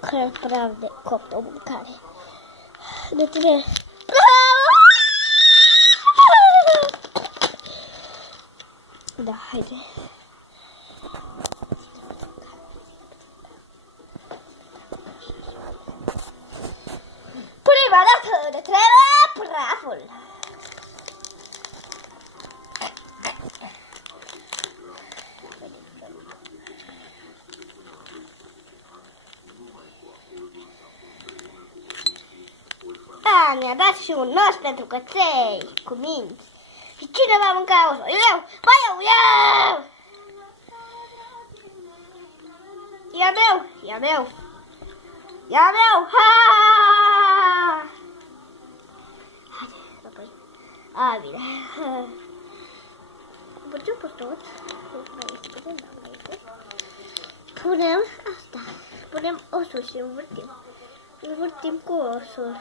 cred praf de copt o mâncare. De tine... Da, haide. Prima dată ne trebuie praful. Mi-a dat și un nos pentru căței cu minți. Și cine va mânca osul? Eu! Ba eu! E a meu! Ha! Haide, înapoi. A, bine. Putem pus tot. Punem asta. Punem osul și învârtim. Învârtim cu osul.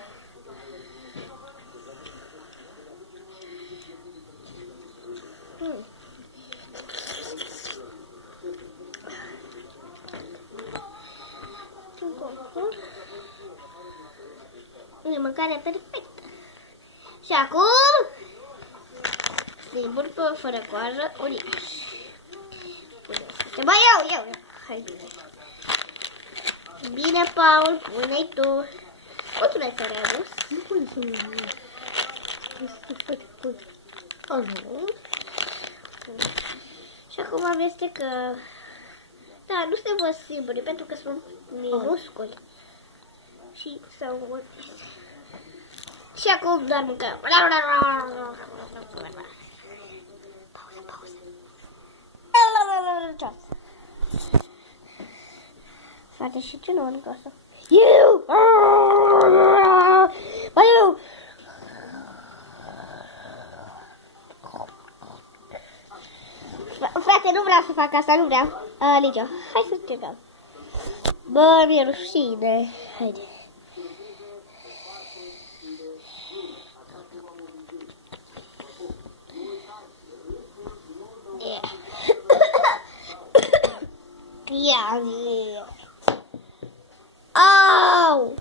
E mâncare perfectă. Și acum simbol pe fără coajă uriaș. Ba eu. Hai bine. Bine, Paul, pune-i tu. Cât mai care ai adus? Nu pun să nu. Nu. Și acum amestecă. Da, nu se văd simboli pentru că sunt minusculi. Și s-au învățat. Și acum doar mâncăm. Pauză. Frate, și ce nu mănâncă asta? Eu! Eu! Frate, nu vreau să fac asta, nu vreau. Nici eu. Hai să încercăm. Bă, mi-e rușine. Haide. Ia. Au!